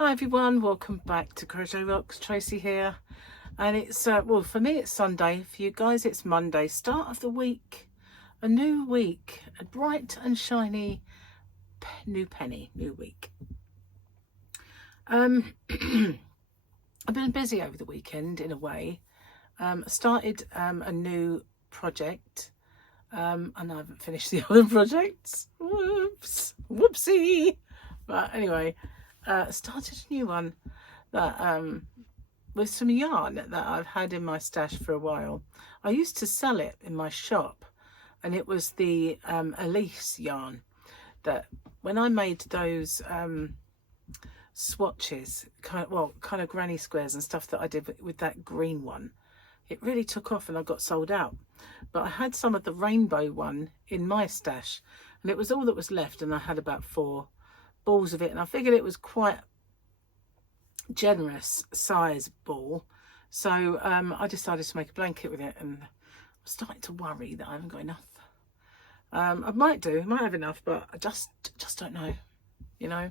Hi everyone, welcome back to Crochet Rocks. Tracy here, and it's well, for me it's Sunday, for you guys it's Monday, start of the week, a new week, a bright and shiny new week. I've been busy over the weekend in a way. I started a new project, and I haven't finished the other projects. Whoopsie. But anyway, started a new one that with some yarn that I've had in my stash for a while. I used to sell it in my shop, and it was the Elise yarn that when I made those swatches, kind of granny squares and stuff that I did with that green one, it really took off and I got sold out. But I had some of the rainbow one in my stash, and it was all that was left, and I had about 4 balls of it, and I figured it was quite generous size ball, so I decided to make a blanket with it, and I'm starting to worry that I haven't got enough. I might have enough, but I just don't know, you know.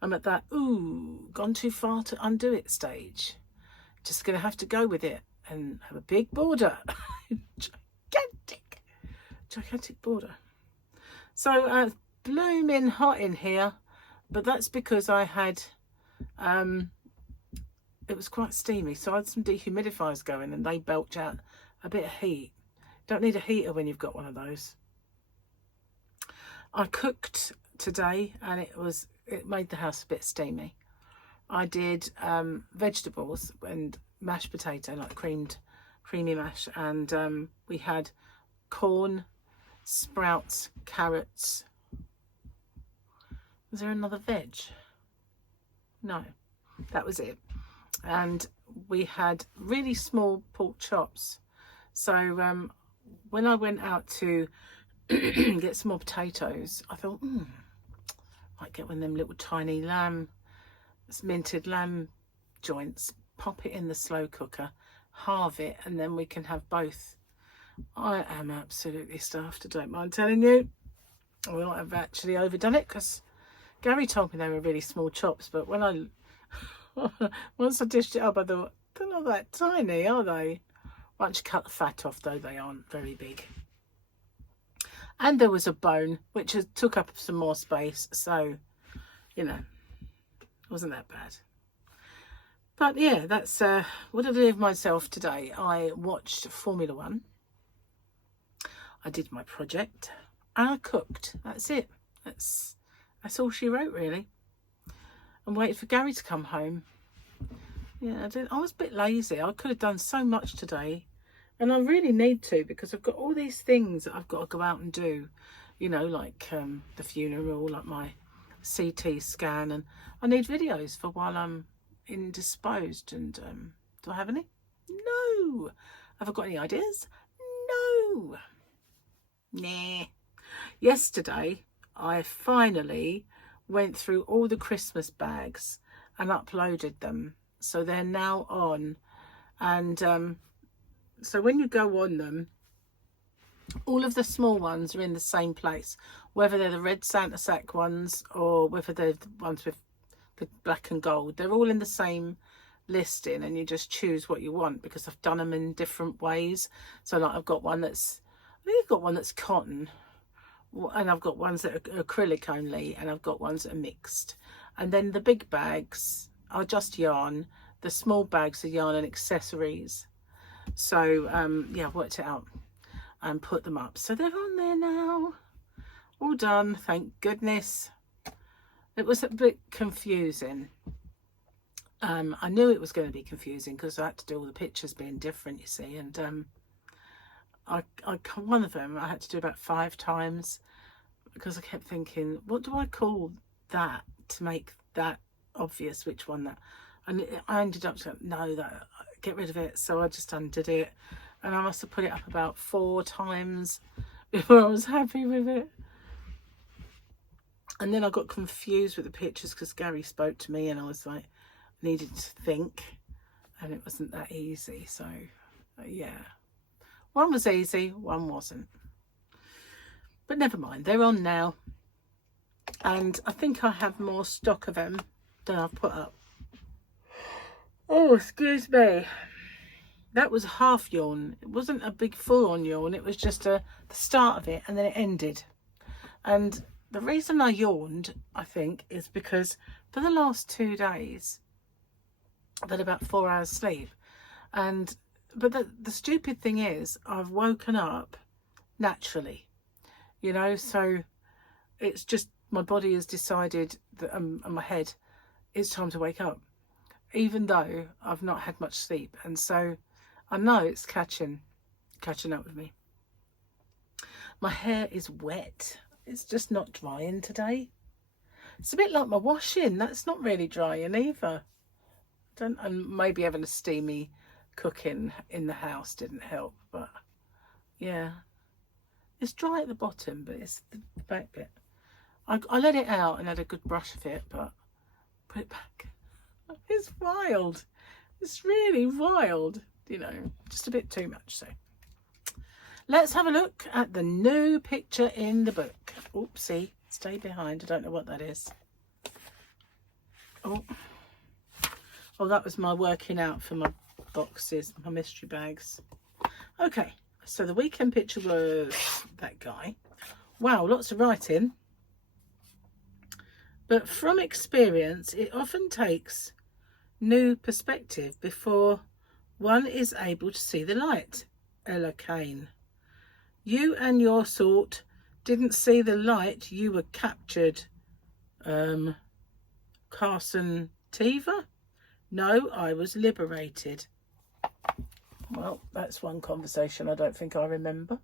I'm at that gone too far to undo it stage. Just gonna have to go with it and have a big border. gigantic border. So blooming hot in here, but that's because I had it was quite steamy, so I had some dehumidifiers going and they belch out a bit of heat. Don't need a heater when you've got one of those. I cooked today and it made the house a bit steamy. I did vegetables and mashed potato, like creamy mash, and we had corn, sprouts, carrots. Was there another veg? No, that was it. And we had really small pork chops. So when I went out to get some more potatoes, I thought, might get one of them little tiny minted lamb joints, pop it in the slow cooker, halve it, and then we can have both. I am absolutely stuffed, I don't mind telling you. I might have actually overdone it because Gary told me they were really small chops, but when once I dished it up, I thought, they're not that tiny, are they? Once you cut the fat off, though, they aren't very big. And there was a bone, which took up some more space, so, you know, it wasn't that bad. But yeah, that's what I did with myself today. I watched Formula 1. I did my project, and I cooked. That's it. That's all she wrote, really. And waited for Gary to come home. Yeah, I was a bit lazy. I could have done so much today, and I really need to, because I've got all these things that I've got to go out and do, you know, like the funeral, like my CT scan, and I need videos for while I'm indisposed. And do I have any? No. Have I got any ideas? No. Nah. Yesterday I finally went through all the Christmas bags and uploaded them, so they're now on. And so when you go on them, all of the small ones are in the same place, whether they're the red Santa sack ones or whether they're the ones with the black and gold. They're all in the same listing, and you just choose what you want, because I've done them in different ways. So like I've got one that's, I think I've got one that's cotton, and I've got ones that are acrylic only, and I've got ones that are mixed. And then the big bags are just yarn, the small bags are yarn and accessories. So yeah, I've worked it out and put them up, so they're on there now, all done, thank goodness. It was a bit confusing. I knew it was going to be confusing because I had to do all the pictures being different, you see, and one of them I had to do about 5 times, because I kept thinking, what do I call that to make that obvious which one that, and I ended up saying, no, that, get rid of it. So I just undid it, and I must have put it up about 4 times before I was happy with it. And then I got confused with the pictures because Gary spoke to me, and I was like, needed to think, and it wasn't that easy. So yeah, one was easy, one wasn't, but never mind, they're on now. And I think I have more stock of them that I've put up. Oh, excuse me. That was a half yawn. It wasn't a big full-on yawn. It was just the start of it, and then it ended. And the reason I yawned, I think, is because for the last 2 days, I've had about 4 hours sleep. But the stupid thing is, I've woken up naturally, you know, so it's just my body has decided that, and my head, it's time to wake up, even though I've not had much sleep. And so I know it's catching up with me. My hair is wet. It's just not drying today. It's a bit like my washing. That's not really drying either. And maybe having a steamy cooking in the house didn't help, but yeah, it's dry at the bottom, but it's the back bit. I let it out and had a good brush of it, but put it back. It's wild. It's really wild, you know, just a bit too much. So let's have a look at the new picture in the book. Oopsie, stay behind. I don't know what that is. Oh, that was my working out for my boxes, my mystery bags. Okay, so the weekend picture was that guy. Wow, lots of writing. But from experience, it often takes new perspective before one is able to see the light. Ella Kane. You and your sort didn't see the light, you were captured. Carson Tiva? No, I was liberated. Well, that's one conversation I don't think I remember.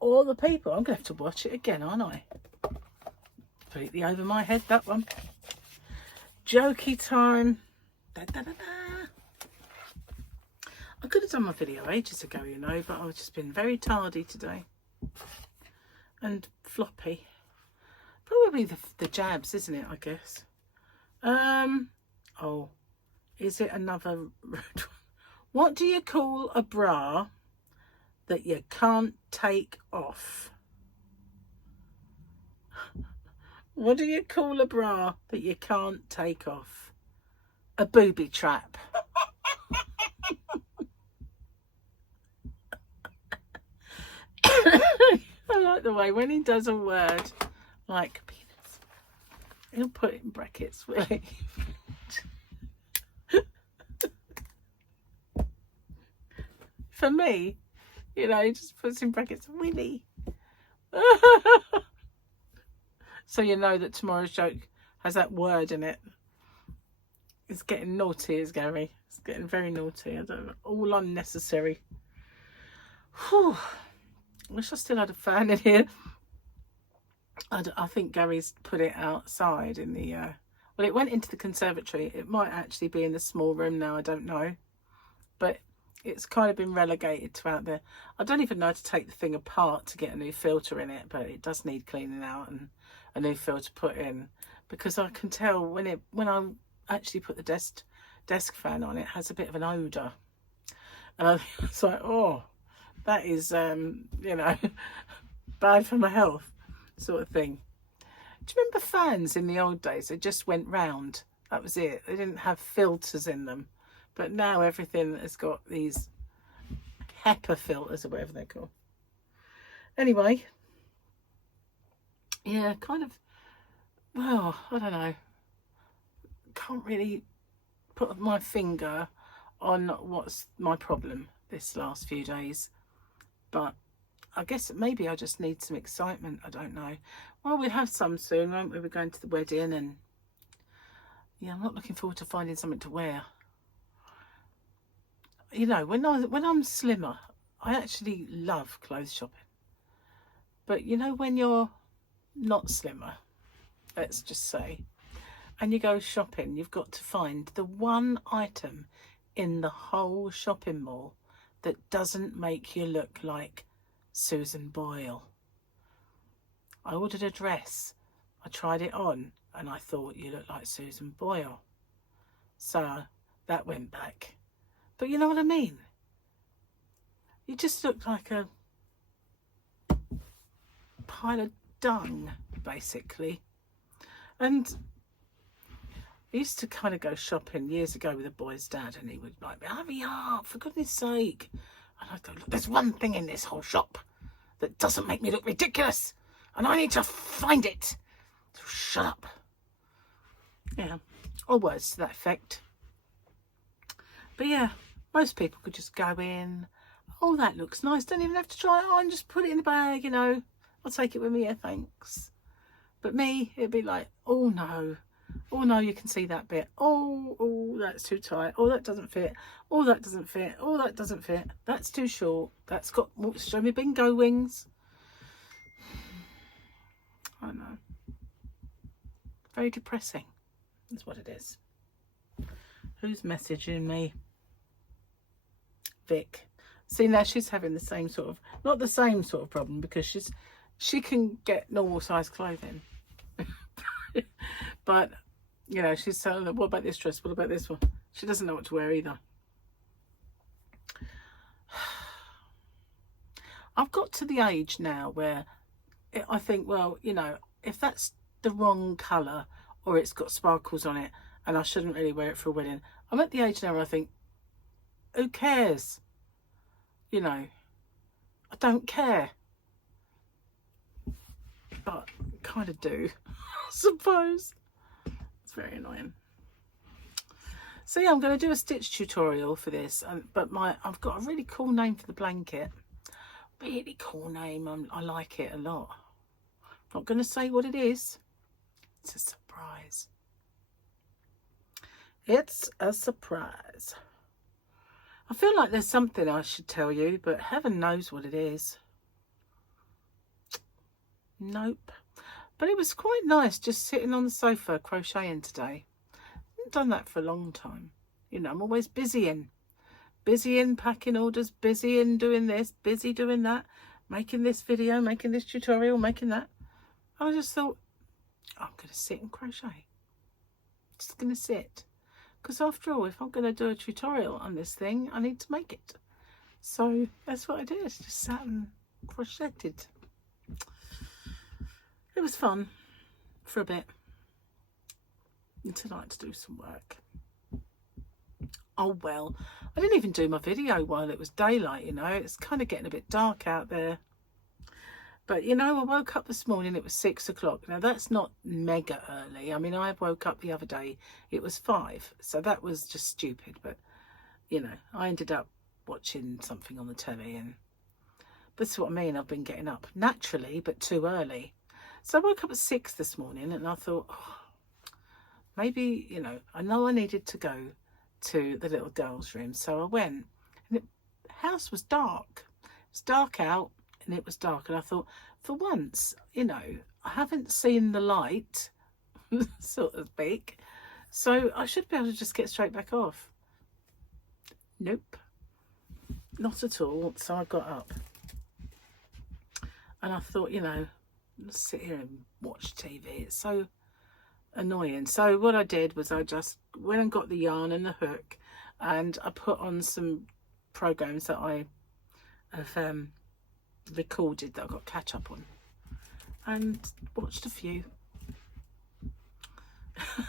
Or the people. I'm going to have to watch it again, aren't I? Completely over my head, that one. Jokey time. Da, da, da, da. I could have done my video ages ago, you know, but I've just been very tardy today. And floppy. Probably the jabs, isn't it, I guess. Oh, is it another rude one? What do you call a bra that you can't take off? What do you call a bra that you can't take off? A booby trap. I like the way when he does a word like penis, he'll put it in brackets, will he? For me, you know, he just puts in brackets, Willy. So you know that tomorrow's joke has that word in it. It's getting naughty, is Gary. It's getting very naughty. I don't know. All unnecessary. Whew. Wish I still had a fan in here. I think Gary's put it outside in the... well, it went into the conservatory. It might actually be in the small room now. I don't know. But it's kind of been relegated to out there. I don't even know how to take the thing apart to get a new filter in it. But it does need cleaning out and a new filter put in. Because I can tell when I actually put the desk fan on, it has a bit of an odour. And it's like, oh, that is, you know, bad for my health, sort of thing. Do you remember fans in the old days? They just went round. That was it. They didn't have filters in them. But now everything has got these HEPA filters or whatever they're called. Anyway, yeah, kind of, well, I don't know. Can't really put my finger on what's my problem this last few days. But I guess maybe I just need some excitement. I don't know. Well, we'll have some soon, won't we? We're going to the wedding, and yeah, I'm not looking forward to finding something to wear. You know, when I'm slimmer, I actually love clothes shopping. But you know, when you're not slimmer, let's just say, and you go shopping, you've got to find the one item in the whole shopping mall that doesn't make you look like Susan Boyle. I ordered a dress. I tried it on and I thought, you look like Susan Boyle. So that went back. But you know what I mean? You just look like a pile of dung, basically. And I used to kind of go shopping years ago with a boy's dad, and he would like, hurry up, for goodness sake. And I'd go, look, there's one thing in this whole shop that doesn't make me look ridiculous, and I need to find it. So shut up. Yeah, or words to that effect. But yeah, most people could just go in, oh, that looks nice, don't even have to try it on, just put it in the bag, you know, I'll take it with me, yeah, thanks. But me, it'd be like, oh no, you can see that bit, oh, that's too tight, oh, that doesn't fit, oh, that doesn't fit, oh, that doesn't fit, that's too short, that's got, show me bingo wings. I know, very depressing, that's what it is. Who's messaging me? Vic. See, now she's having the same sort of, not the same sort of problem, because she can get normal size clothing. But, you know, she's saying, what about this dress? What about this one? She doesn't know what to wear either. I've got to the age now where I think, well, you know, if that's the wrong colour or it's got sparkles on it and I shouldn't really wear it for a wedding, I'm at the age now where I think, who cares? You know, I don't care. But kind of do, I suppose. It's very annoying. So yeah, I'm going to do a stitch tutorial for this, but I've got a really cool name for the blanket. Really cool name. I like it a lot. Not going to say what it is. It's a surprise. It's a surprise. I feel like there's something I should tell you, but heaven knows what it is. Nope. But it was quite nice just sitting on the sofa crocheting today. I haven't done that for a long time. You know, I'm always busy in packing orders, busy in doing this, busy doing that, making this video, making this tutorial, making that. I just thought, I'm going to sit and crochet. Just going to sit. Because after all, if I'm going to do a tutorial on this thing, I need to make it. So that's what I did. Just sat and crocheted. It was fun for a bit. And tonight to do some work. Oh well, I didn't even do my video while it was daylight, you know. It's kind of getting a bit dark out there. But, you know, I woke up this morning, it was 6 o'clock. Now, that's not mega early. I mean, I woke up the other day, it was 5. So that was just stupid. But, you know, I ended up watching something on the telly. And that's what I mean. I've been getting up naturally, but too early. So I woke up at 6 this morning and I thought, oh, maybe, you know I needed to go to the little girls' room. So I went and the house was dark. It was dark out. And it was dark, and I thought, for once, you know, I haven't seen the light, so to speak, so I should be able to just get straight back off. Nope, not at all. So I got up, and I thought, you know, let's sit here and watch TV. It's so annoying. So what I did was I just went and got the yarn and the hook, and I put on some programs that I have recorded that I've got catch up on, and watched a few.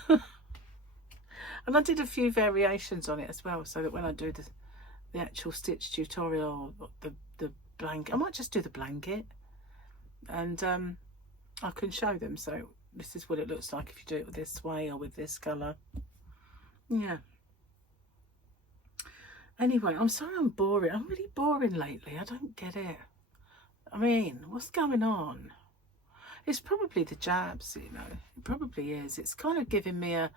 And I did a few variations on it as well, so that when I do the actual stitch tutorial, the blanket, I might just do the blanket, and I can show them. So this is what it looks like if you do it with this way or with this colour. Yeah. Anyway, I'm sorry I'm boring. I'm really boring lately. I don't get it. I mean, what's going on? It's probably the jabs, you know. It probably is. It's kind of giving me a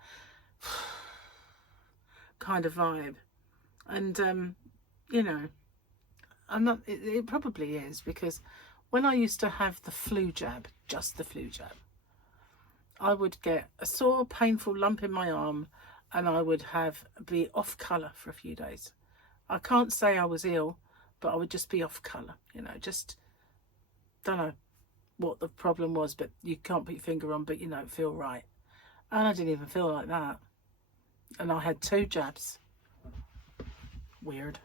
kind of vibe. And, you know, I'm not, it probably is, because when I used to have the flu jab, just the flu jab, I would get a sore, painful lump in my arm, and I would be off colour for a few days. I can't say I was ill, but I would just be off colour, you know, just don't know what the problem was, but you can't put your finger on, but you know, feel right. And I didn't even feel like that. And I had 2 jabs. Weird.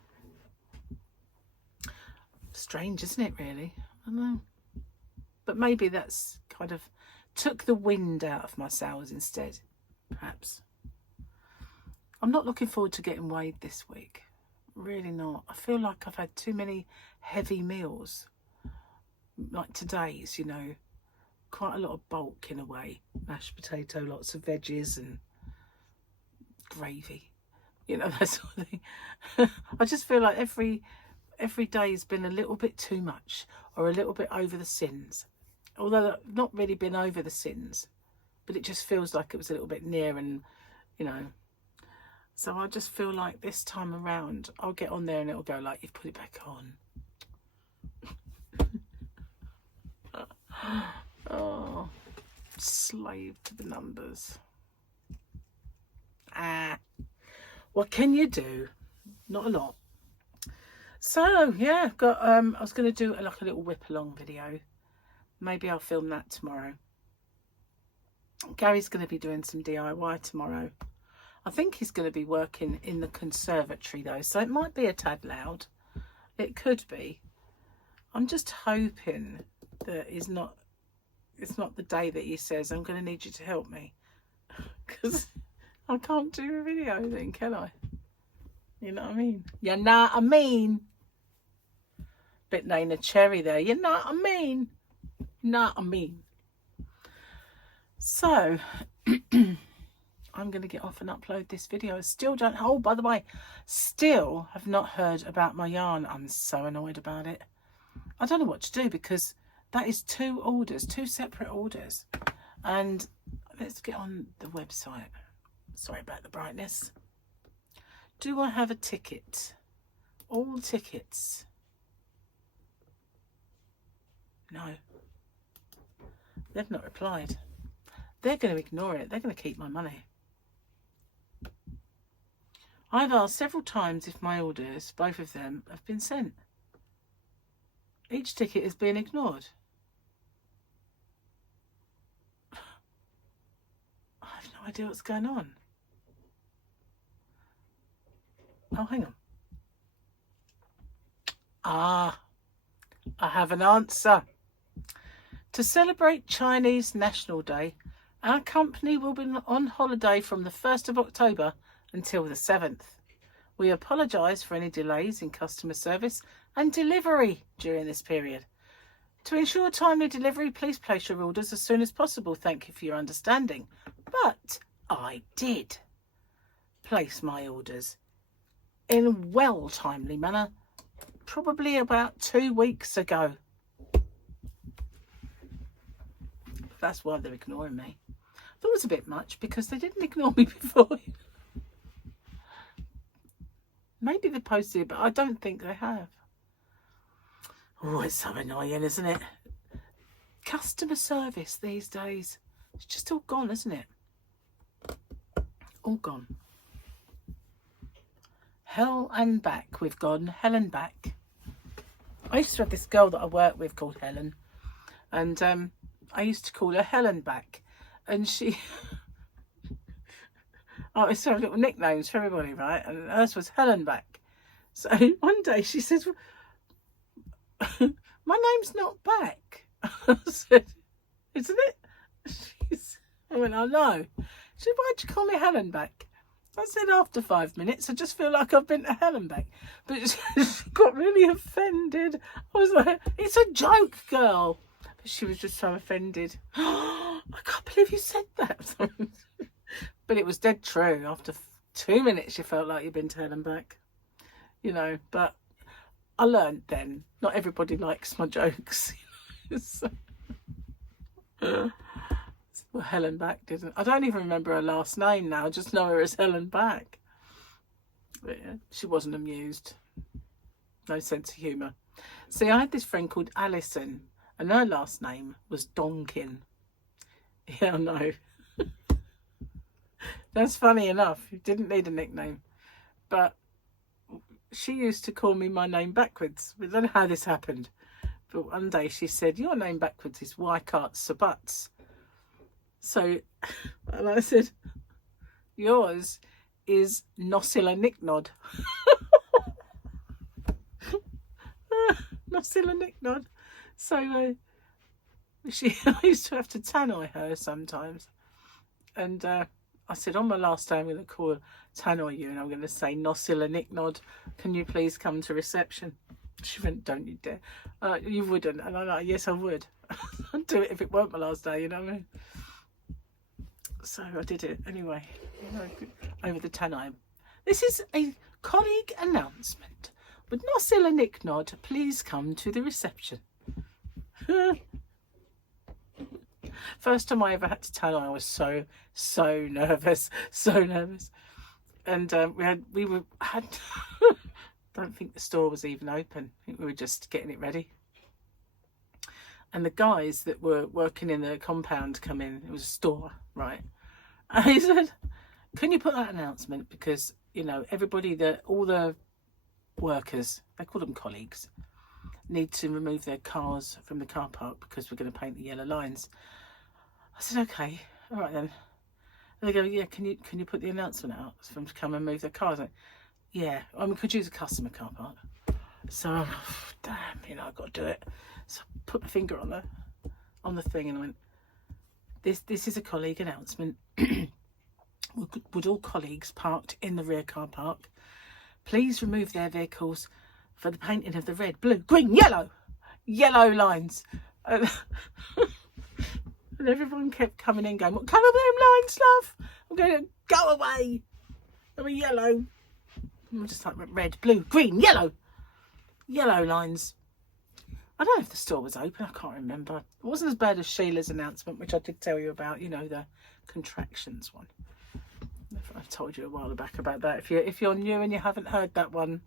Strange, isn't it, really? I don't know. But maybe that's kind of took the wind out of my sails instead, perhaps. I'm not looking forward to getting weighed this week. Really not. I feel like I've had too many heavy meals. Like today's, you know, quite a lot of bulk in a way. Mashed potato, lots of veggies and gravy. You know, that sort of thing. I just feel like every day's been a little bit too much or a little bit over the sins. Although I've not really been over the sins, but it just feels like it was a little bit near, and, you know. So I just feel like this time around, I'll get on there and it'll go like, you've put it back on. Oh, slave to the numbers. What can you do? Not a lot. So yeah, got I was going to do like a little whip along video. Maybe I'll film that tomorrow. Gary's going to be doing some DIY tomorrow. I think he's going to be working in the conservatory though, so it might be a tad loud. It could be. I'm just hoping that it's not the day that he says, I'm going to need you to help me. Because I can't do a video then, can I? You know what I mean? You know what I mean? Bit Nana Cherry there. You know what I mean? You know what I mean? So, I'm going to get off and upload this video. Still don't... Oh, by the way, still have not heard about my yarn. I'm so annoyed about it. I don't know what to do because that is 2 orders, 2 separate orders. And let's get on the website. Sorry about the brightness. Do I have a ticket? All tickets. No. They've not replied. They're going to ignore it. They're going to keep my money. I've asked several times if my orders, both of them, have been sent. Each ticket is being ignored. I have no idea what's going on. Oh, hang on. Ah, I have an answer. To celebrate Chinese National Day, our company will be on holiday from the 1st of October until the 7th. We apologise for any delays in customer service and delivery during this period. To ensure timely delivery, please place your orders as soon as possible. Thank you for your understanding. But I did place my orders in a well timely manner, probably about 2 weeks ago. That's why they're ignoring me. I thought it was a bit much because they didn't ignore me before. Maybe they posted it, but I don't think they have. Oh, it's so annoying, isn't it? Customer service these days. It's just all gone, isn't it? All gone. Hell and back. We've gone hell and back. I used to have this girl that I worked with called Helen. And I used to call her Helen back. And she... I used to have little nicknames for everybody, right? And hers was Helen back. So one day she said, my name's not back. I said, isn't it? I went, oh no. She said, why'd you call me Helen back? I said, after 5 minutes, I just feel like I've been to Helen back. But she got really offended. I was like, it's a joke, girl. But she was just so offended. I can't believe you said that. But it was dead true. After 2 minutes, you felt like you'd been to Helen back. You know, but I learned then. Not everybody likes my jokes. So, well, Helen back didn't. I don't even remember her last name now. I just know her as Helen back. But yeah, she wasn't amused. No sense of humour. See, I had this friend called Alison, and her last name was Donkin. Yeah, I know. That's funny enough. You didn't need a nickname. But she used to call me my name backwards. I don't know how this happened. But one day she said, your name backwards is Wycart Sabuts. So, and I said, yours is Nosilla Nicknod. Nosilla Nicknod. So, I used to have to tannoy her sometimes. And I said, on my last day, I'm going to call Tannoy you and I'm going to say, Nosila Nick Nod, can you please come to reception? She went, don't you dare. You wouldn't. And I'm like, yes, I would. I'd do it if it weren't my last day, you know what I mean? So I did it anyway, over the Tannoy. This is a colleague announcement. Would Nosila Nick Nod please come to the reception? First time I ever had to tell her, I was so nervous, and we had don't think the store was even open. I think we were just getting it ready, and the guys that were working in the compound come in. It was a store, right? And he said, can you put that announcement, because you know everybody, all the workers, they call them colleagues, need to remove their cars from the car park because we're going to paint the yellow lines. I said, okay, all right then. And they go, yeah, can you put the announcement out for them to come and move their cars? Like, yeah, I mean, we could use a customer car park. So, damn, you know, I've got to do it. So I put my finger on the thing and I went, this is a colleague announcement. Would all colleagues parked in the rear car park please remove their vehicles for the painting of the red, blue, green, yellow lines. And everyone kept coming in going, what colour are them lines, love? I'm going to go away. They're yellow. I'm just like, red, blue, green, yellow lines. I don't know if the store was open. I can't remember. It wasn't as bad as Sheila's announcement, which I did tell you about, you know, the contractions one. I told you a while back about that. If you're new and you haven't heard that one,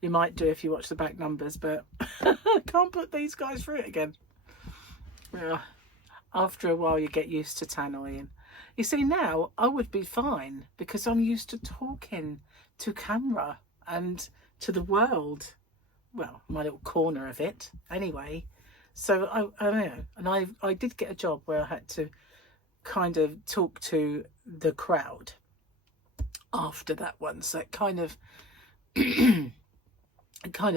you might do if you watch the back numbers, but I can't put these guys through it again. Yeah. After a while you get used to Tannoy, and you see now I would be fine because I'm used to talking to camera and to the world, well, my little corner of it anyway. So I don't know, and I did get a job where I had to kind of talk to the crowd after that one, so it kind of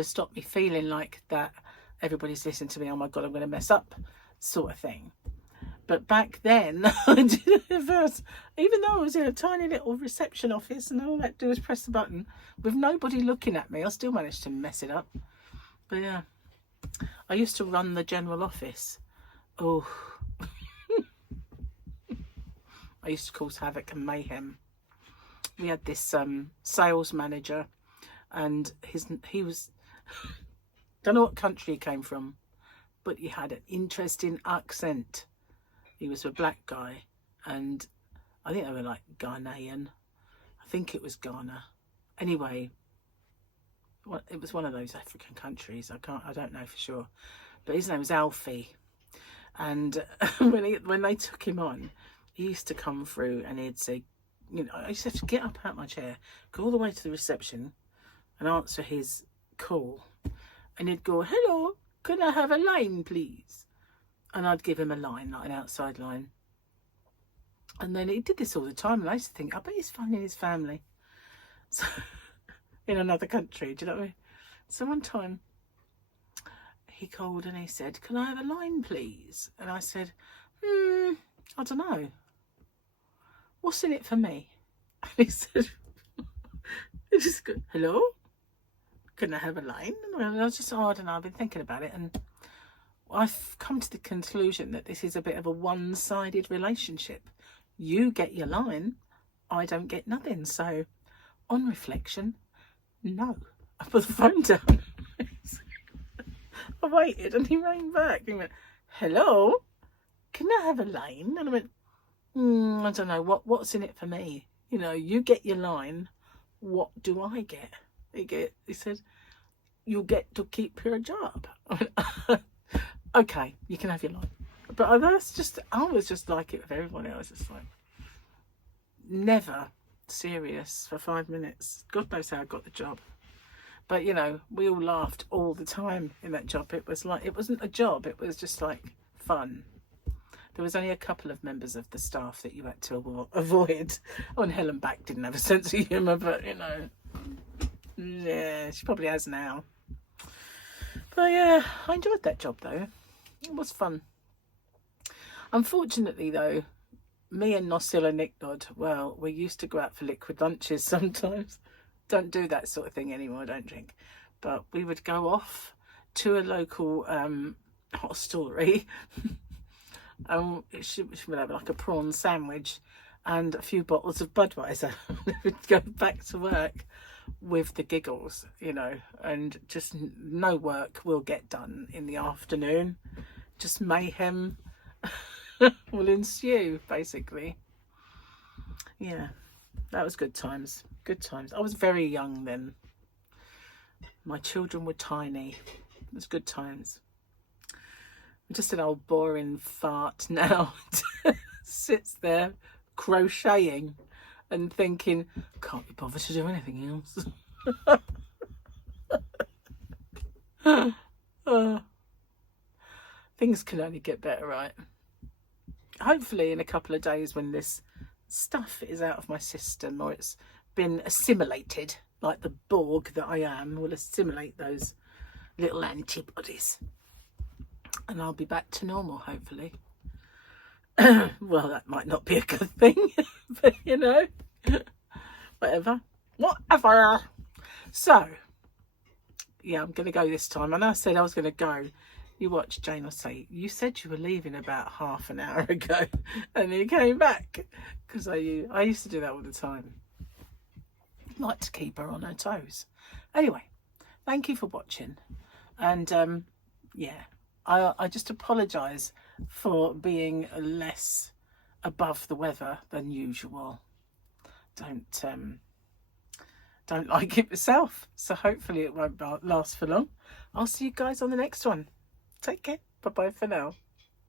stopped me feeling like that everybody's listening to me, oh my god, I'm going to mess up sort of thing. But back then I did it first, even though I was in a tiny little reception office and all I had to do was press the button with nobody looking at me, I still managed to mess it up. But yeah, I used to run the general office. Oh I used to cause havoc and mayhem. We had this sales manager, and he was, don't know what country he came from, but he had an interesting accent. He was a black guy, and I think they were like Ghanaian. I think it was Ghana. Anyway, it was one of those African countries. I don't know for sure, but his name was Alfie. And when they took him on, he used to come through and he'd say, you know, I used to have to get up out my chair, go all the way to the reception and answer his call. And he'd go, hello, can I have a line, please? And I'd give him a line, like an outside line. And then he did this all the time. And I used to think, I bet he's finding his family. So, in another country, do you know what I mean? So one time he called and he said, can I have a line, please? And I said, I don't know. What's in it for me? And he said, he just go, hello? Can I have a line? And I was just, I don't know, I've been thinking about it. And I've come to the conclusion that this is a bit of a one-sided relationship. You get your line, I don't get nothing. So on reflection, no. I put the phone down. I waited and he rang back. He went, hello? Can I have a line? And I went, I don't know, what's in it for me? You know, you get your line, what do I get? He said, you'll get to keep your job. I went, okay, you can have your line. But I was just like it with everyone else. It's like, never serious for 5 minutes. God knows how I got the job. But, you know, we all laughed all the time in that job. It was like, it wasn't a job. It was just like fun. There was only a couple of members of the staff that you had to avoid. Oh, and Helen Back didn't have a sense of humour, but, you know, yeah, she probably has now. But, yeah, I enjoyed that job, though. It was fun. Unfortunately, though, me and Nosilla Nicknod, well, we used to go out for liquid lunches sometimes. Don't do that sort of thing anymore, I don't drink. But we would go off to a local hostelry and she would have like a prawn sandwich and a few bottles of Budweiser. We'd go back to work with the giggles, you know, and just no work will get done in the afternoon. Just mayhem will ensue, basically. Yeah, that was good times. Good times. I was very young then. My children were tiny. It was good times. I'm just an old boring fart now. Sits there crocheting and thinking, can't be bothered to do anything else. Things can only get better, right? Hopefully in a couple of days when this stuff is out of my system, or it's been assimilated, like the Borg that I am will assimilate those little antibodies, and I'll be back to normal, hopefully. Well, that might not be a good thing, but you know, whatever. So, yeah, I'm going to go this time. And I said I was going to go. You watch, Jane will say, you said you were leaving about half an hour ago and then you came back. Because I used to do that all the time. I like to keep her on her toes. Anyway, thank you for watching. And yeah, I just apologise for being less above the weather than usual. Don't like it myself. So hopefully it won't last for long. I'll see you guys on the next one. Take care. Bye-bye for now.